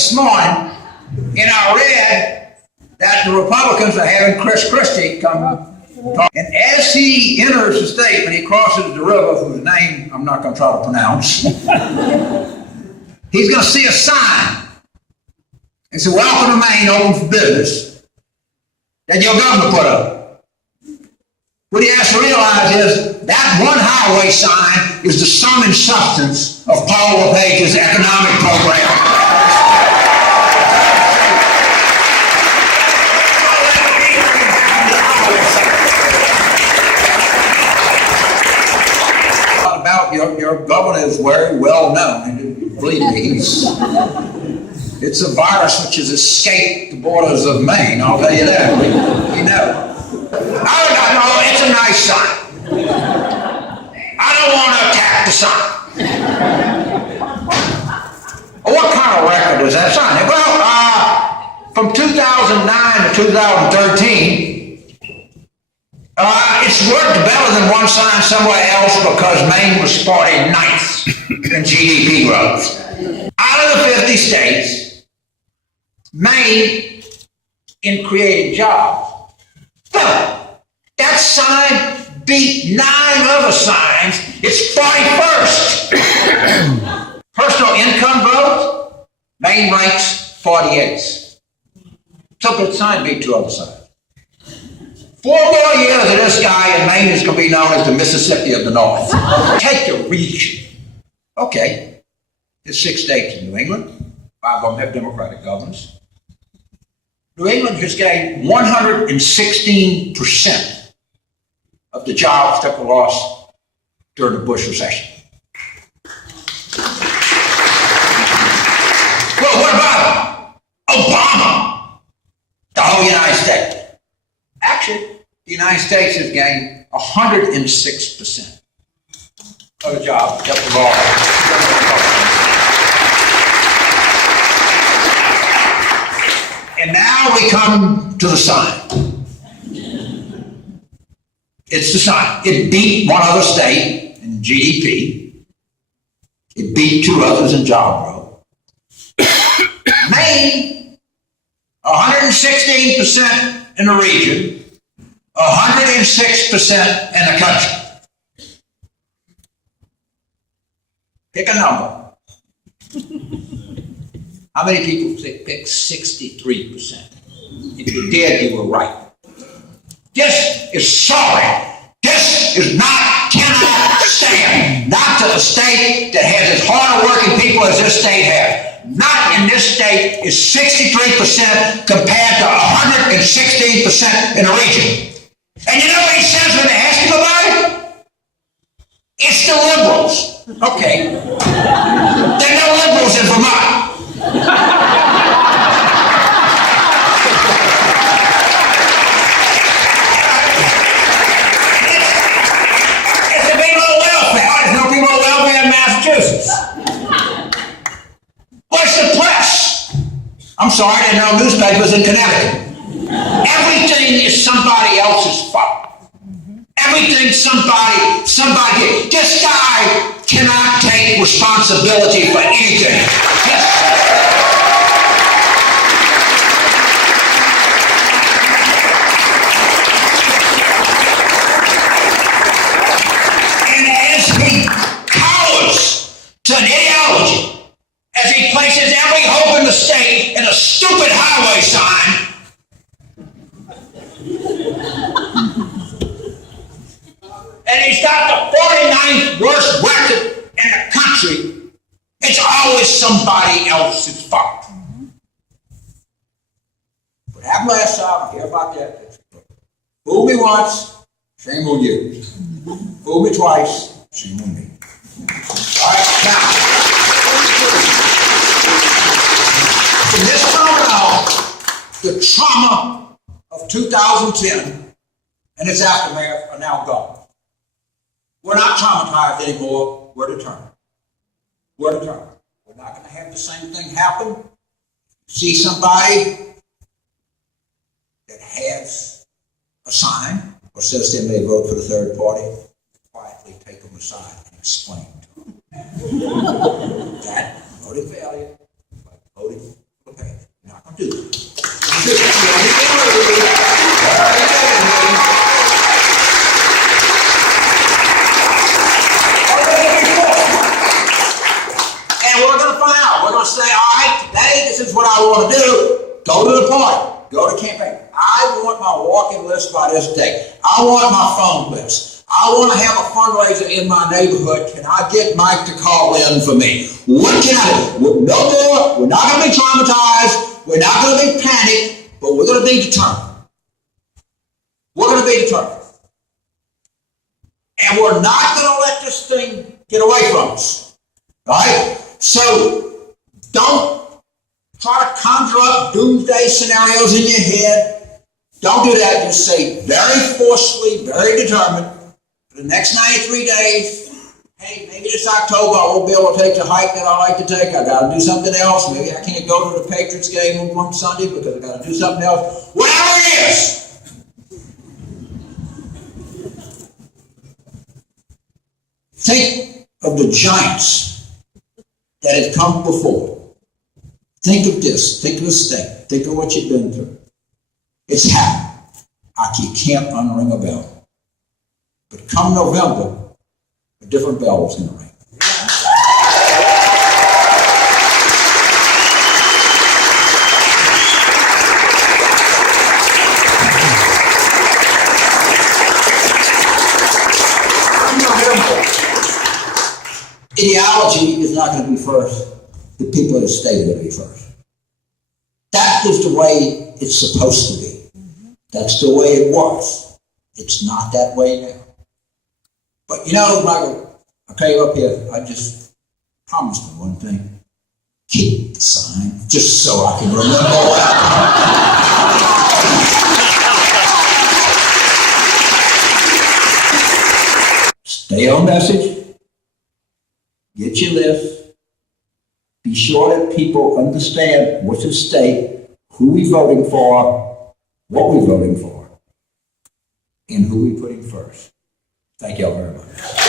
this morning, and I read that the Republicans are having Chris Christie come talk. And as he enters the state, when he crosses the river, whose name I'm not going to try to pronounce, he's going to see a sign. It says, "Welcome to Maine, open for business," that your governor put up. What he has to realize is that one highway sign is the sum and substance of Paul LePage's economic program. About your governor is very well known, and believe me, it's a virus which has escaped the borders of Maine, I'll tell you that. We know. No, it's a nice sign. I don't want to attack the sign. What kind of record is that sign? Well, from 2009 to 2013, it's worked better than one sign somewhere else because Maine was 49th in GDP growth. Out of the 50 states, Maine, in creating jobs, that sign beat 9 other signs. It's 41st. Personal income growth, Maine ranks 48th. So the sign beat 2 other signs. 4 more years of this guy in Maine is going to be known as the Mississippi of the North. Take the region. Okay, there's 6 states in New England. 5 of them have Democratic governors. New England has gained 116% of the jobs that were lost during the Bush recession. Well, what about Obama? The whole United States. Actually, the United States has gained 106% of the jobs that were lost. And now we come to the sign. It's the sign. It beat 1 other state in GDP. It beat 2 others in job growth. Maine, 116% in the region, 106% in the country. Pick a number. How many people pick 63%? If you did, you were right. This is sorry. This is not, cannot stand. Not to a state that has as hard working people as this state has. Not in this state is 63% compared to 116% in the region. And you know what he says when they ask him about it? It's the liberals. Okay. There are no liberals in Vermont. What's the press? I'm sorry, there are no newspapers in Connecticut. Everything is somebody else's fault. Everything somebody. This guy cannot take responsibility for anything. And as he cowers to an ideology, as he places every hope in the state in a stupid highway sign, and he's got the 49th worst record in the country, it's always somebody else's fault. But have last time, hear about that. Fool me once, shame on you. Fool me twice, shame on me. All right, now, from this time on, the trauma of 2010 and its aftermath are now gone. We're not traumatized anymore. We're determined. We're determined. We're not going to have the same thing happen. See somebody that has a sign or says they may vote for the third party, quietly take them aside and explain to them that voted failure, but voting is what I want to do. Go to the party. Go to campaign. I want my walking list by this day. I want my phone list. I want to have a fundraiser in my neighborhood. Can I get Mike to call in for me? What can I do? No more. We're not going to be traumatized. We're not going to be panicked, but we're going to be determined. We're going to be determined. And we're not going to let this thing get away from us. All right? So don't try to conjure up doomsday scenarios in your head. Don't do that. Just say very forcefully, very determined, for the next 93 days, hey, maybe this October I won't be able to take the hike that I like to take. I got to do something else. Maybe I can't go to the Patriots game on one Sunday because I got to do something else. Whatever it is. Think of the giants that have come before. Think of this. Think of the state. Think of what you've been through. It's happened. You can't unring a bell. But come November, a different bell was going to ring. Ideology is not going to be first. The people of the state are going to be first. That is the way it's supposed to be. That's the way it was. It's not that way now. But you know, Michael, I tell you up here, I just promised them one thing. Keep the sign, just so I can remember what. Stay on message. Get your list. Be sure that people understand what's at stake, who we're voting for, what we're voting for, and who we're putting first. Thank you all very much.